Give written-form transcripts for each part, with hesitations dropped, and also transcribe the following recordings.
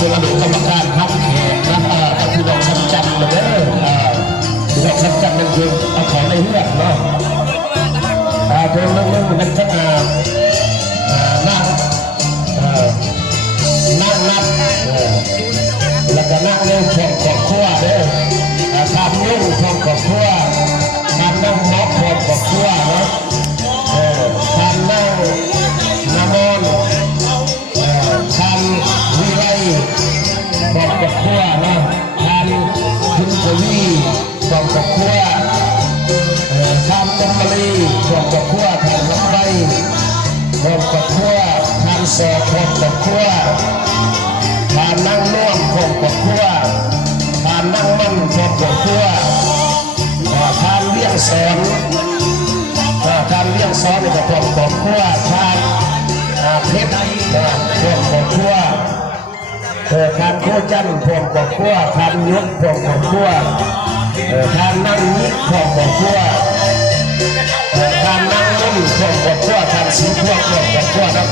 เป็นอนุกรรมการพักแขกนะครับพี่น้องสัมจันทร์เลยพี่น้องสัมจันทร์นั่นคือเอาของในเลือดเนาะตัวเรื่องมันจะนั่งนับแล้วก็นั่งเล่นพร้อมกับขั้วเด้อทำยุ่งพร้อมกับขั้วทำนั่งม็อกพร้อมกับขั้วเนาะทำนั่งน้ำมันทำวิไลพร้อมกับขั้วเนาะทำคุณทวีพร้อมกับขั้วทำต้มมะลิพร้อมกับขั้วทำน้ำใบพร้อมกับขั้วทำสอพร้อมกับขั้วทำนั่งน่วมพร้อมกับขั้วทำนั่งมันพร้อมกับขั้วทำเลี้ยงสอนทำเลี้ยงสอนในกระพร้อมกับขั้วทำเพชรพร้อมกับขั้วทำโคจันพร้อมกับขั้วทำยุกพร้อมกับขั้วทำนั่งนิพร้อมกับขั้วทำนั่งนุ่มพร้อมกับขั้วทำสีพวกพร้อมกับขั้วนะ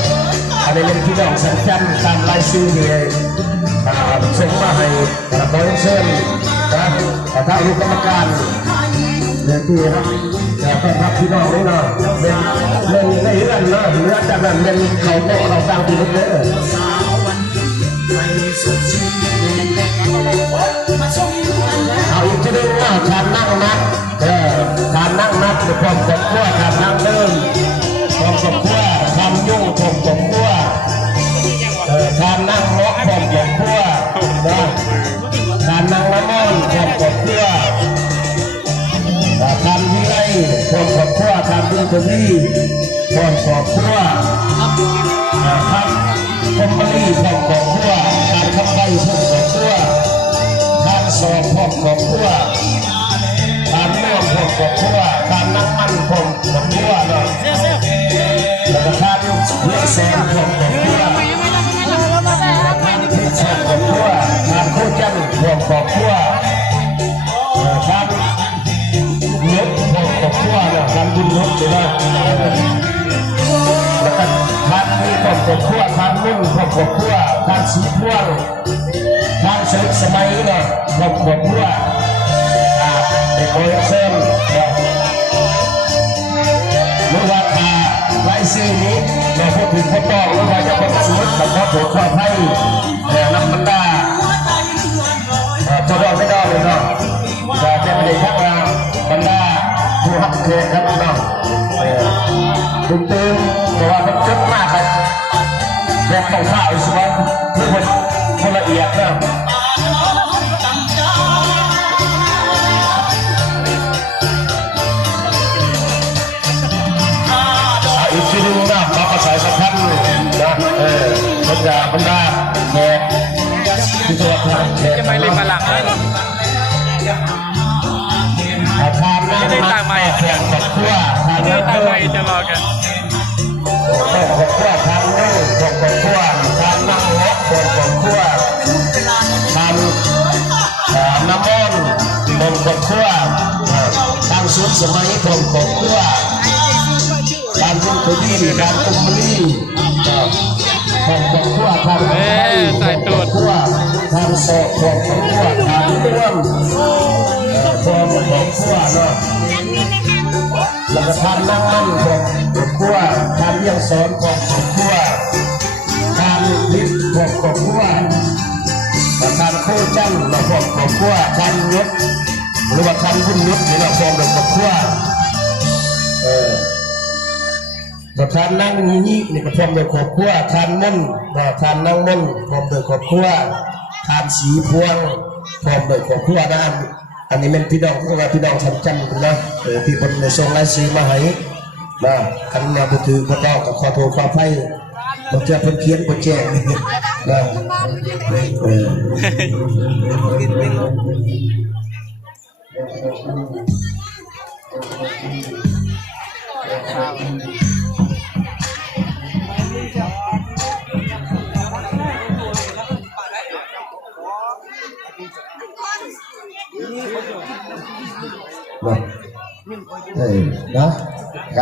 อันนี้เป็นพี่น้องสัญจรตามลายชื่อเลยส่งมาให้กระเป๋าเส้นนะถ้าลูกกรรมการเรียนที่นะจะต้องรับพี่น้องด้วยนะเป็นในเรื่องนะเรื่องจากนั้นเป็นเขาโตเราสร้างที่นี่เลยเอาอีกทีนึงนะทานนั่งนัดทานนั่งนัดจะพร้อมกับขั้วทานนั่งเดิมพร้อมกับขั้วทำยุ่งพร้อมกับขั้วทานนั่งล็อกพร้อมกับขั้วทานนั่งละม่อนพร้อมกับขั้วทานวิไลพร้อมกับขั้วทานดุลทวีพร้อมกับขั้วทานคมมะลิพร้อมกับขั้วทานข้าวใบพร้อมกับขั้วทานสอบพร้อมกับขั้วทานน่วมพร้อมกับขั้วทานน้ำมันพร้อมกับขั้วนะแล้วก็ทานเลี้ยงแสงพร้อมกับขั้วที่ชอบกับขั้วทานโคจันพร้อมกับขั้วทานนกพร้อมกับขั้วนะทานบุญนกเลยนะแล้วก็ทานนี่พร้อมกับขั้วทานนุ่นพร้อมกับขั้วทานสีพวงทานสลิดสมัยนะพร้อมกับขั้วไอ้โคยเส้นหรือว่าลายซื้อนี้เราพูดถึงพ่อตองหรือว่าจะเป็นสมุดกับพ่อถูกข้อไพ่แต่น้ำมันดาจะรอไม่ได้เลยเนาะจะเป็นเด็กทักมาบรรดาผู้หักเคยครับเนาะตึงแต่ว่าเป็นจุดมากเลยแบบต้องข้าวอีกสักวันเพื่อคนละเอียดเนาะอีกทีนึงนะมาประสายสัมพันธ์นะบรรดาแขกที่ตัวแขกจะไม่เล่นมาหลังเลยทานน้ำมันแขกกับขั้วทานน้ำมันจะรอกันแขกกับขั้วทานนึ่งแขกกับขั้วทานน้ำล็อกแขกกับขั้วทานน้ำมันแขกกับขั้วทานซุปสมัยแขกกับขั้วการบุญทวีการตุมลีของกับขั้วทางไทยของกับขั้วทางโซของกับขั้วทางร่วมของกับขั้วเนาะแล้วก็ทางนั่งมั่นของกับขั้วทางเลี้ยงสอนของกับขั้วทางลิฟของกับขั้วทางโคจังเราของกับขั้วทางยศหรือว่าทางบุญยศนี่เราของกับขั้วทานนั่งนี้นี่ก็พร้อมโดยครอบครัวทานมุ่นทานนั่งมุ่นพร้อมโดยครอบครัวทานสีพวงพร้อมโดยครอบครัวนะอันนี้เป็นพี่น้องพวกเราพี่น้องทำจันนะที่คนในทรงรายชื่อมาให้นะคันมาบุตรพระเจ้ากับขอโทษขออภัยบทเจ้าเพิ่นเขียนบทแจ้งนะนะก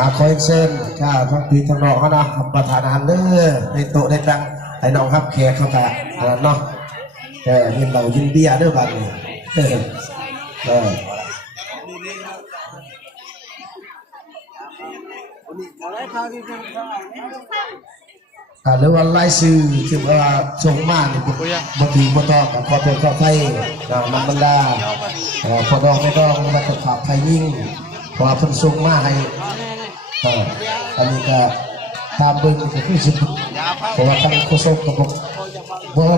ะ คอยเชิญข้าทั้งปีทั้งนอกเขาเนาะประธานอาหารเด้อในโต๊ะได้ตังไอ้น้องครับแขกเขาตาเนาะเห็นเรายินเบียร์ด้วยกันหรือว่าไล่ซื้อที่ว่าชงมากนี่บางทีบางตอนกับคอเป็นคอไทยน้ำบรรดาพอดองไม่ต้องมาตกผักไทยยิ่งเพราะว่าเพิ่นชงมากให้อันนี้ก็ตามเบิ้งก็คือสิเพราะว่าทางโฆษกกับ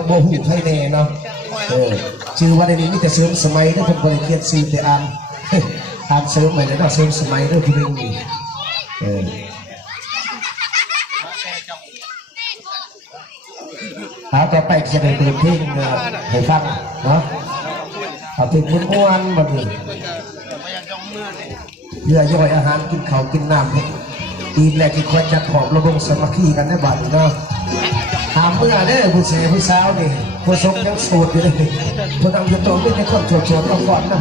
บ่หูไทยแน่เนาะชื่อว่าในนี้มีแต่เสริมสมัยได้เป็นบริเกียรติซื้อแต่อ่านเสริมใหม่เลยเนาะเสริมสมัยด้วยพี่นึงต่อไปจะได้เปิดเพลงให้ฟังเนาะเอาเพลงม้วนๆมาดิเพื่อย่อยอาหารกินข้าวกินน้ำดีแหละที่คอยจัดหอบระดมสมัคคีกันได้บ้างเนาะถามเมื่อเนี่ยผู้เสียผู้สาวนี่ผู้ชมยังโสดอยู่เลยผู้นำยุติไม่ใช่คนโสดๆต้องก่อนนะ